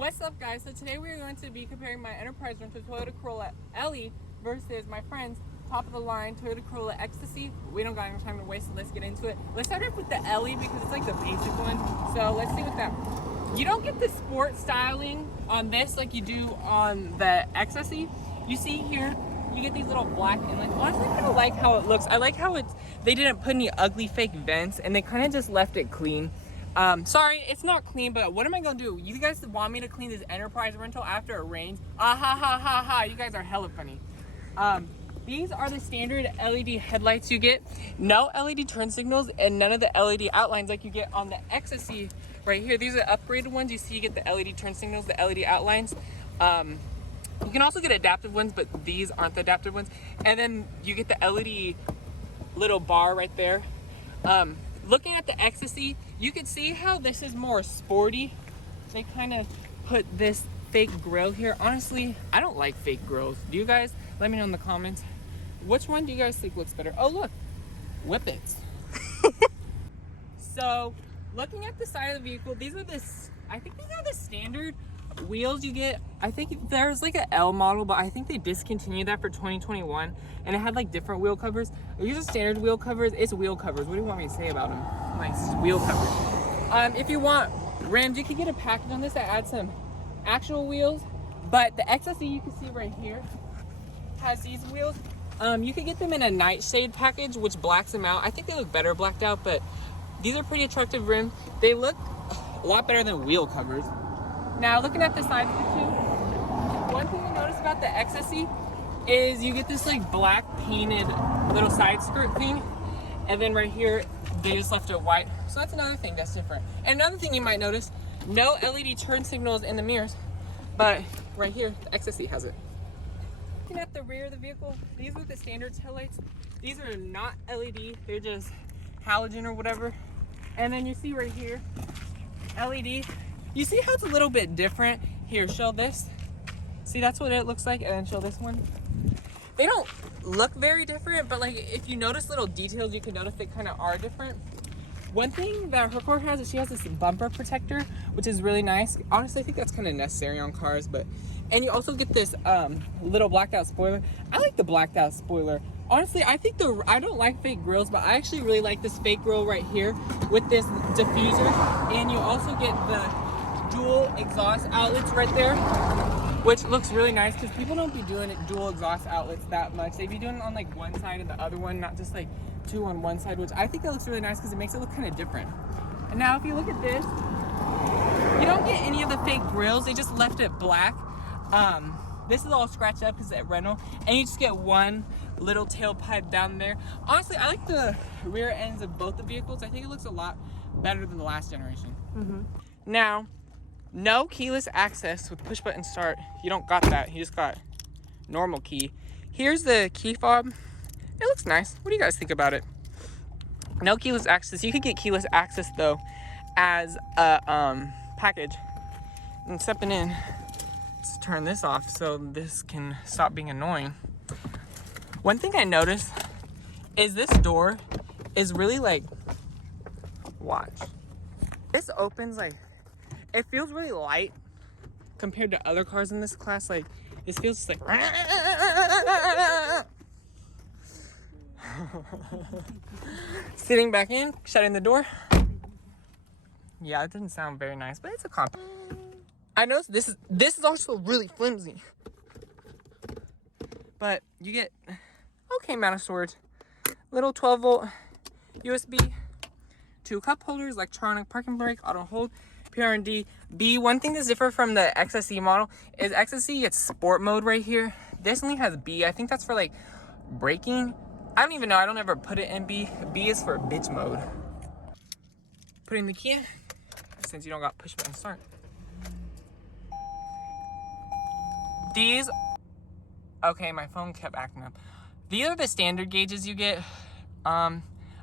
What's up, guys? So today we're going to be comparing my enterprise rental Toyota Corolla LE versus my friend's top of the line Toyota Corolla XSE. We don't got any time to waste, so let's get into it. Let's start off with the LE because it's like the basic one. So let's see what that. You don't get the sport styling on this like you do on the XSE. You see here, you get these little black inlets. Honestly, I kind of like how it looks. I like how they didn't put any ugly fake vents and they kind of just left it clean. Sorry, it's not clean, but what am I gonna do? You guys want me to clean this enterprise rental after it rains? Ah ha ha ha ha, you guys are hella funny. These are the standard LED headlights you get. No LED turn signals and none of the LED outlines like you get on the XSE right here. These are upgraded ones. You see you get the LED turn signals, the LED outlines. You can also get adaptive ones, but these aren't the adaptive ones. And then you get the LED little bar right there. Looking at the XSE, you can see how this is more sporty. They kind of put this fake grill here. Honestly, I don't like fake grills. Do you guys? Let me know in the comments. Which one do you guys think looks better? Oh, look, Whippets. So, looking at the side of the vehicle, these are I think these are the standard wheels you get. I think there's like an L model, but I think they discontinued that for 2021 and it had like different wheel covers. These are standard wheel covers. It's wheel covers. What do you want me to say about them? Nice wheel covers. If you want rims, you can get a package on this that adds some actual wheels, but the XSE you can see right here has these wheels. You could get them in a nightshade package, which blacks them out. I think they look better blacked out, but these are pretty attractive rims. They look a lot better than wheel covers. Now, looking at the sides of the two, one thing you notice about the XSE is you get this like black painted little side skirt thing, and then right here they just left it white. So that's another thing that's different. And another thing you might notice, no LED turn signals in the mirrors, but right here the XSE has it. Looking at the rear of the vehicle, these are the standard taillights. These are not LED, they're just halogen or whatever. And then you see right here, LED. You see how it's a little bit different? Here, show this. See, that's what it looks like, and then show this one. They don't look very different, but like if you notice little details, you can notice they kind of are different. One thing that her car has is she has this bumper protector, which is really nice. Honestly, I think that's kind of necessary on cars, and you also get this little blacked out spoiler. I like the blacked out spoiler. Honestly, I don't like fake grills, but I actually really like this fake grill right here with this diffuser, and you also get the dual exhaust outlets right there, which looks really nice because people don't be doing dual exhaust outlets that much. They be doing it on like one side and the other one, not just like two on one side, which I think that looks really nice because it makes it look kind of different. And now if you look at this, you don't get any of the fake grills. They just left it black. This is all scratched up because it's rental, and you just get one little tailpipe down there. Honestly, I like the rear ends of both the vehicles. I think it looks a lot better than the last generation. Now, no keyless access with push button start. You don't got that. You just got normal key. Here's the key fob. It looks nice. What do you guys think about it? No keyless access. You could get keyless access though as a package. And stepping in, let's turn this off so this can stop being annoying. One thing I noticed is this door is really like, watch. This opens like, it feels really light compared to other cars in this class. Like, this feels just like sitting back in, shutting the door. Yeah, it doesn't sound very nice, but it's a compliment. I noticed this is also really flimsy, but you get okay amount of storage. Little 12-volt USB, 2 cup holders, electronic parking brake, auto hold, PRD. One thing that's different from the XSE model is XSE gets sport mode right here. This only has B. I think that's for like braking. I don't even know. I don't ever put it in B. B is for bitch mode. Putting the key in, since you don't got push button start. These, okay, my phone kept acting up. These are the standard gauges you get. I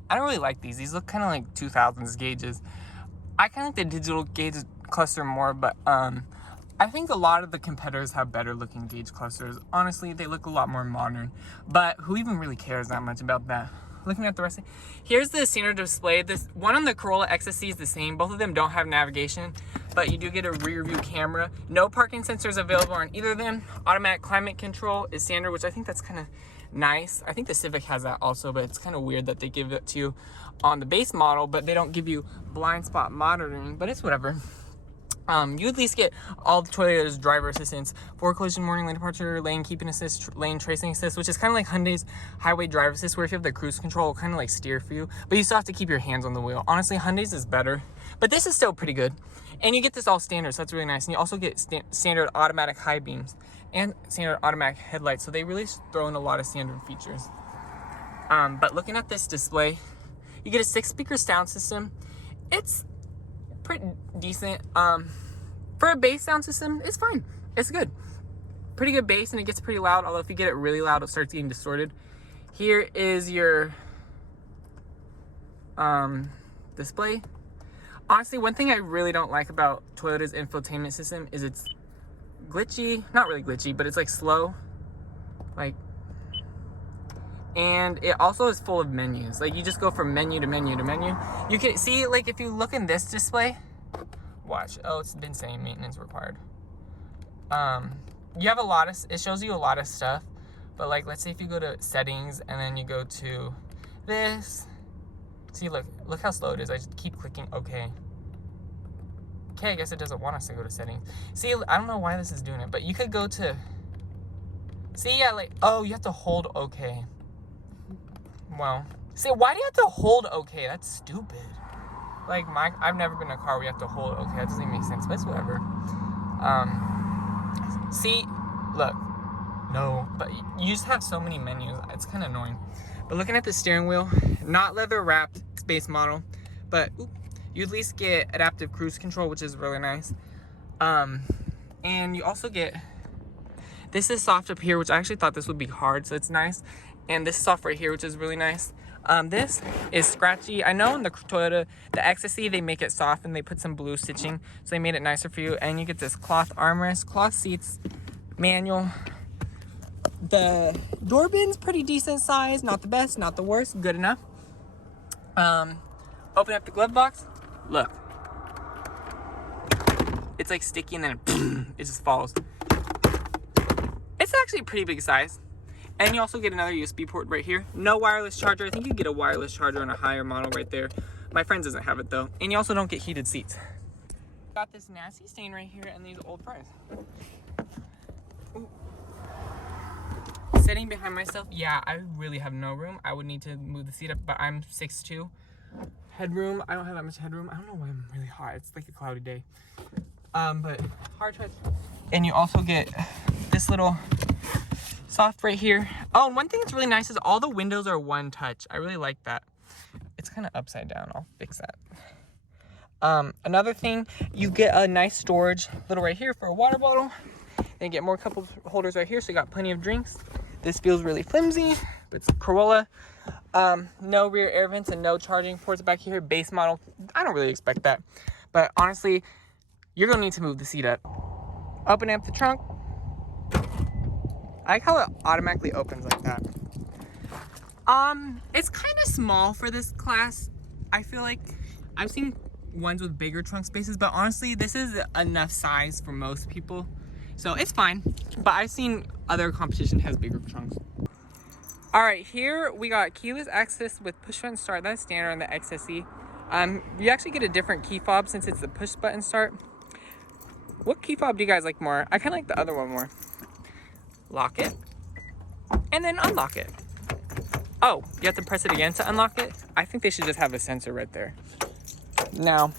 don't really like these. These look kind of like 2000s gauges. I kind of like the digital gauge cluster more, but I think a lot of the competitors have better looking gauge clusters. Honestly, they look a lot more modern, but who even really cares that much about that? looking at the rest of it, here's the standard display. This one on the Corolla XSE is the same. Both of them don't have navigation, but you do get a rear view camera. No parking sensors available on either of them. Automatic climate control is standard, which I think that's kind of nice. I think the Civic has that also, but it's kind of weird that they give it to you on the base model, but they don't give you blind spot monitoring, but it's whatever. You at least get all the Toyota's driver assistance: forward collision warning, lane departure, lane keeping assist, lane tracing assist, which is kind of like Hyundai's highway driver assist, where if you have the cruise control, it'll kind of like steer for you, but you still have to keep your hands on the wheel. Honestly, Hyundai's is better, but this is still pretty good. And you get this all standard, so that's really nice. And you also get standard automatic high beams and standard automatic headlights, so they really throw in a lot of standard features. But looking at this display, you get a 6-speaker sound system. It's pretty decent. For a bass sound system, it's fine. It's good. Pretty good bass, and it gets pretty loud, although if you get it really loud, it starts getting distorted. Here is your display. Honestly, one thing I really don't like about Toyota's infotainment system is it's glitchy. Not really glitchy, but it's like slow. And it also is full of menus. Like, you just go from menu to menu to menu. You can see, like, if you look in this display, watch. Oh, it's been saying maintenance required. You have a lot of, it shows you a lot of stuff, but like, let's say if you go to settings and then you go to this, see, look how slow it is. I just keep clicking okay. Okay, I guess it doesn't want us to go to settings. See, I don't know why this is doing it, but you could go to, see, yeah, like, oh, you have to hold okay. Well, see, why do you have to hold okay? That's stupid. Like, I've never been in a car where you have to hold okay. That doesn't even make sense, but it's whatever. See, look, no, but you just have so many menus. It's kind of annoying. But looking at the steering wheel, not leather wrapped, base model, but you at least get adaptive cruise control, which is really nice. And you also get, this is soft up here, which I actually thought this would be hard, so it's nice. And this is soft right here, which is really nice. This is scratchy. I know in the Toyota, the XSE, they make it soft and they put some blue stitching, so they made it nicer for you. And you get this cloth armrest, cloth seats, manual. The door bin's pretty decent size, not the best, not the worst, good enough. Open up the glove box, look. It's like sticky and then it just falls. It's actually a pretty big size. And you also get another USB port right here. No wireless charger. I think you get a wireless charger on a higher model right there. My friend doesn't have it though. And you also don't get heated seats. Got this nasty stain right here and these old fries. Ooh. Sitting behind myself, yeah, I really have no room. I would need to move the seat up, but I'm 6'2". Headroom, I don't have that much headroom. I don't know why I'm really hot. It's like a cloudy day. But hard touch. And you also get this little soft right here. Oh, and one thing that's really nice is all the windows are one touch. I really like that. It's kind of upside down. I'll fix that. Another thing, you get a nice storage little right here for a water bottle. Then you get more cup holders right here, so you got plenty of drinks. This feels really flimsy, but it's Corolla. No rear air vents and no charging ports back here. Base model, I don't really expect that. But honestly, you're gonna need to move the seat up. Open up the trunk. I like how it automatically opens like that. It's kind of small for this class. I feel like I've seen ones with bigger trunk spaces, but honestly, this is enough size for most people. So it's fine, but I've seen other competition has bigger trunks. All right, here we got keyless access with push button start. That's standard on the XSE. You actually get a different key fob since it's the push button start. What key fob do you guys like more? I kind of like the other one more. Lock it, and then unlock it. Oh, you have to press it again to unlock it? I think they should just have a sensor right there. Now,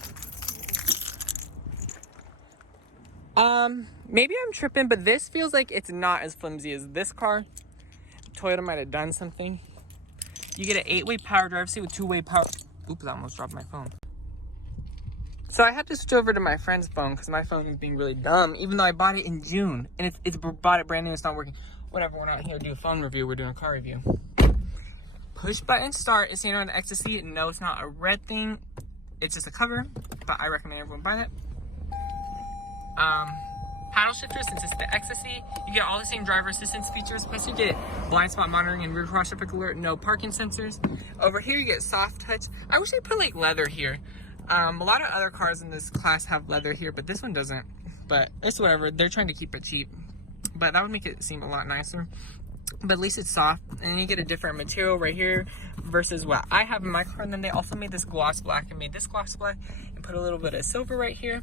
maybe I'm tripping, but this feels like it's not as flimsy as this car. Toyota might have done something. You get an 8-way power driver seat with 2-way power. Oops, I almost dropped my phone. So I had to switch over to my friend's phone because my phone is being really dumb, even though I bought it in June. And it's bought it brand new, it's not working. Whatever, we're not here to do a phone review, we're doing a car review. Push button start is standard on the XSE. No, it's not a red thing. It's just a cover, but I recommend everyone buy that. paddle shifter, since it's the XSE. You get all the same driver assistance features, plus you get blind spot monitoring and rear cross traffic alert, no parking sensors. Over here you get soft touch. I wish they put like leather here. A lot of other cars in this class have leather here, but this one doesn't. But it's whatever, they're trying to keep it cheap. But that would make it seem a lot nicer. But at least it's soft, and then you get a different material right here versus what I have in my car. And then they also made this gloss black and made this gloss black and put a little bit of silver right here.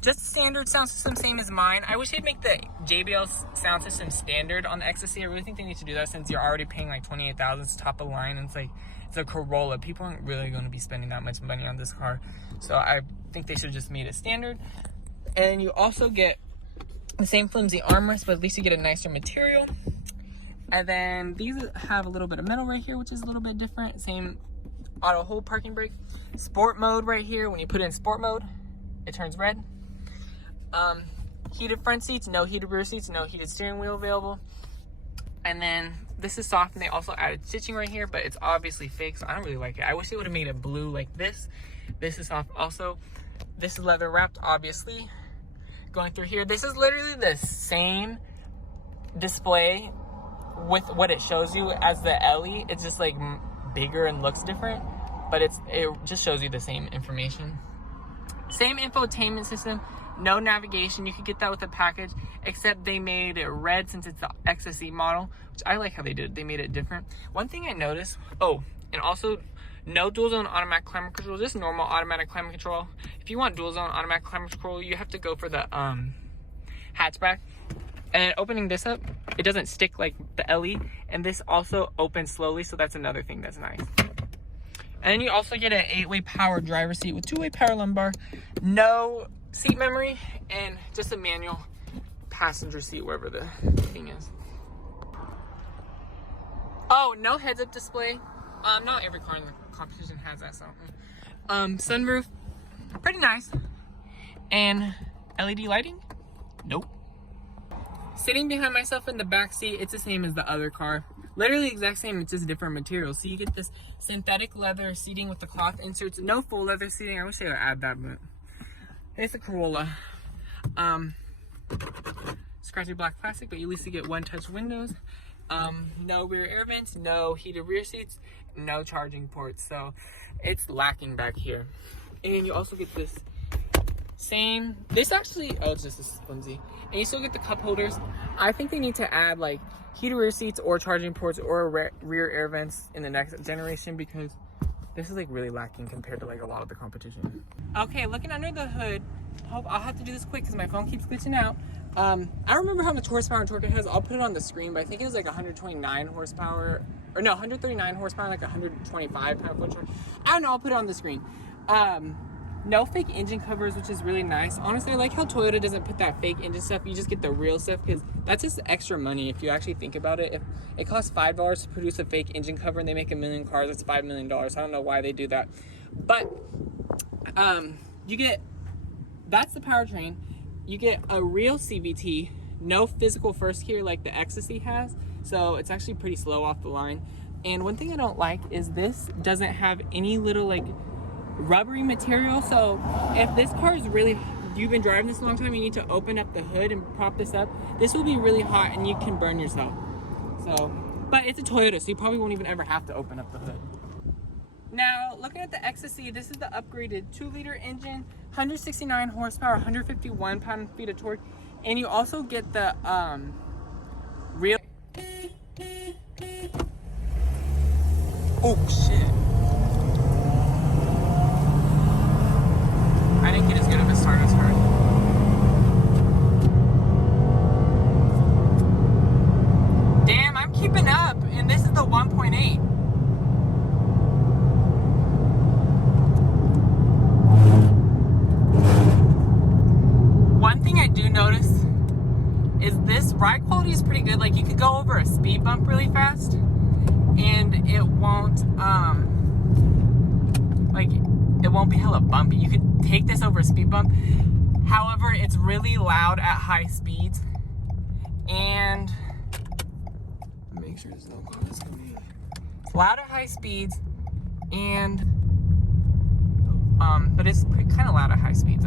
Just standard sound system, same as mine. I wish they'd make the JBL sound system standard on the XSE. I really think they need to do that, since you're already paying like $28,000. It's top of line, and it's like, it's a Corolla. People aren't really going to be spending that much money on this car. So I think they should just made it standard. And you also get the same flimsy armrest, but at least you get a nicer material. And then these have a little bit of metal right here, which is a little bit different. Same auto hold parking brake. Sport mode right here. When you put it in sport mode, it turns red. Heated front seats, no heated rear seats, no heated steering wheel available. And then this is soft, and they also added stitching right here, but it's obviously fake, so I don't really like it. I wish they would have made it blue like this. This is soft also. This is leather wrapped, obviously. Going through here, this is literally the same display with what it shows you as the LE. It's just like bigger and looks different, but it just shows you the same information. Same infotainment system, no navigation. You could get that with a package, except they made it red since it's the XSE model, which I like how they did. They made it different. One thing I noticed, and also no dual zone automatic climate control, just normal automatic climate control. If you want dual zone automatic climate control, you have to go for the hatchback. And opening this up, it doesn't stick like the LE, and this also opens slowly, so that's another thing that's nice. And then you also get an 8-way power driver seat with 2-way power lumbar, no seat memory, and just a manual passenger seat wherever the thing is. Oh, no heads-up display. Not every car in the competition has that, so. Sunroof, pretty nice. And LED lighting? Nope. Sitting behind myself in the back seat, it's the same as the other car. Literally the exact same, it's just different materials. So you get this synthetic leather seating with the cloth inserts. No full leather seating. I wish they would add that, but it's a Corolla. Scratchy black plastic, but you at least get one-touch windows. No rear air vents, no heated rear seats, no charging ports. So it's lacking back here. And you also get this same, this actually, it's just this flimsy. And you still get the cup holders. I think they need to add like heated rear seats or charging ports or rear air vents in the next generation, because this is like really lacking compared to like a lot of the competition. Okay, looking under the hood, I'll have to do this quick because my phone keeps glitching out. I don't remember how much horsepower and torque it has. I'll put it on the screen, but I think it was like 129 horsepower, or no, 139 horsepower, like 125 pound-foot torque. I don't know, I'll put it on the screen. No fake engine covers, which is really nice. Honestly, I like how Toyota doesn't put that fake engine stuff. You just get the real stuff, because that's just extra money if you actually think about it. If it costs $5 to produce a fake engine cover and they make 1 million cars, that's $5 million. I don't know why they do that. But you get, that's the powertrain. You get a real CVT, no physical first gear like the XSE has. So it's actually pretty slow off the line. And one thing I don't like is this doesn't have any little like rubbery material. So if this car is really, you've been driving this a long time, you need to open up the hood and prop this up, this will be really hot and you can burn yourself. So, but it's a Toyota, so you probably won't even ever have to open up the hood. Now, looking at the XSE, this is the upgraded 2-liter engine, 169 horsepower, 151 pound-feet of torque, and you also get the real. Oh shit! I didn't get as good of a start as her. Damn, I'm keeping up, and this is the 1.8. One thing I do notice is this ride quality is pretty good. Like, you could go over a speed bump really fast, and it won't, it won't be hella bumpy. You could take this over a speed bump. However, it's really loud at high speeds, and make sure there's no cars coming in. It's loud at high speeds, and but it's kind of loud at high speeds.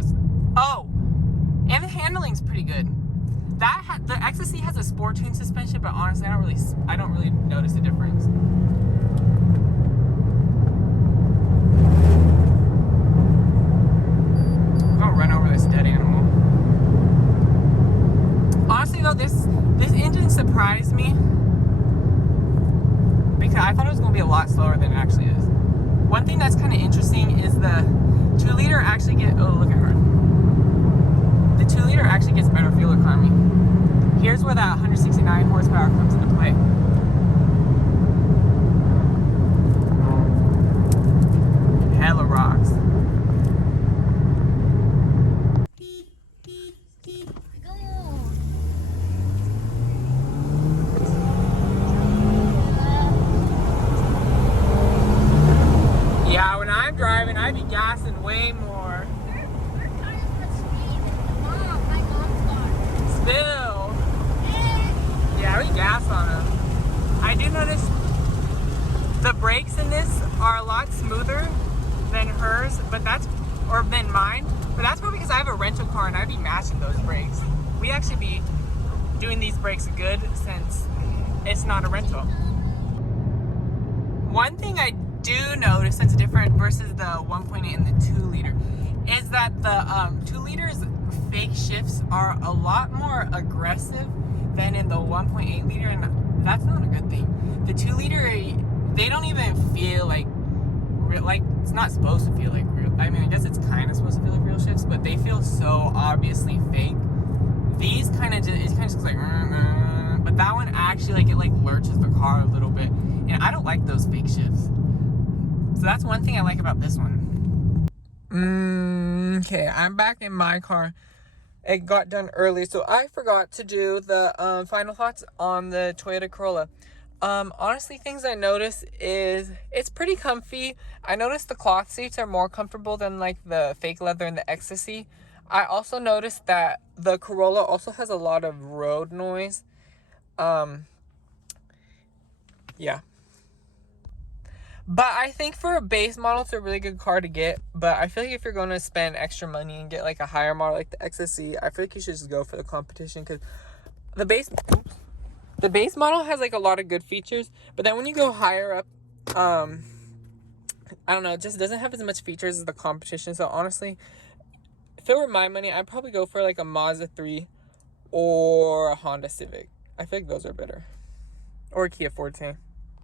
And the handling's pretty good. the XSE has a sport tune suspension, but honestly, I don't really notice a difference. I'm gonna run over this dead animal. Honestly though, this engine surprised me because I thought it was gonna be a lot slower than it actually is. One thing that's kind of interesting is the 2-liter actually look at her. The 2-liter actually gets better fuel economy. Here's where that 169 horsepower comes into play. Hella rocks. Yeah, when I'm driving, I be gassing way more. Her tires got speed. Mom, my mom's car. Spill. Yeah, we gas on them. I do notice the brakes in this are a lot smoother than hers, or than mine. But that's probably because I have a rental car and I'd be mashing those brakes. We actually be doing these brakes good since it's not a rental. One thing I do notice that's different versus the 1.8 and the 2-liter is that the 2-liter's fake shifts are a lot more aggressive than in the 1.8 liter, and that's not a good thing. The 2-liter, they don't even feel like it's not supposed to feel like real. I mean, I guess it's kind of supposed to feel like real shifts, but they feel so obviously fake. These kind of just like, but that one actually it lurches the car a little bit, and I don't like those fake shifts. So that's one thing I like about this one. Okay, I'm back in my car. It got done early, so I forgot to do the final thoughts on the Toyota Corolla. Honestly, things I noticed is it's pretty comfy. I noticed the cloth seats are more comfortable than like the fake leather in the XSE. I also noticed that the Corolla also has a lot of road noise. Yeah. But I think for a base model, it's a really good car to get. But I feel like if you're going to spend extra money and get like a higher model like the XSE, I feel like you should just go for the competition, because the base model has like a lot of good features. But then when you go higher up, I don't know, it just doesn't have as much features as the competition. So honestly, if it were my money, I'd probably go for like a Mazda 3 or a Honda Civic. I feel like those are better. Or a Kia Forte.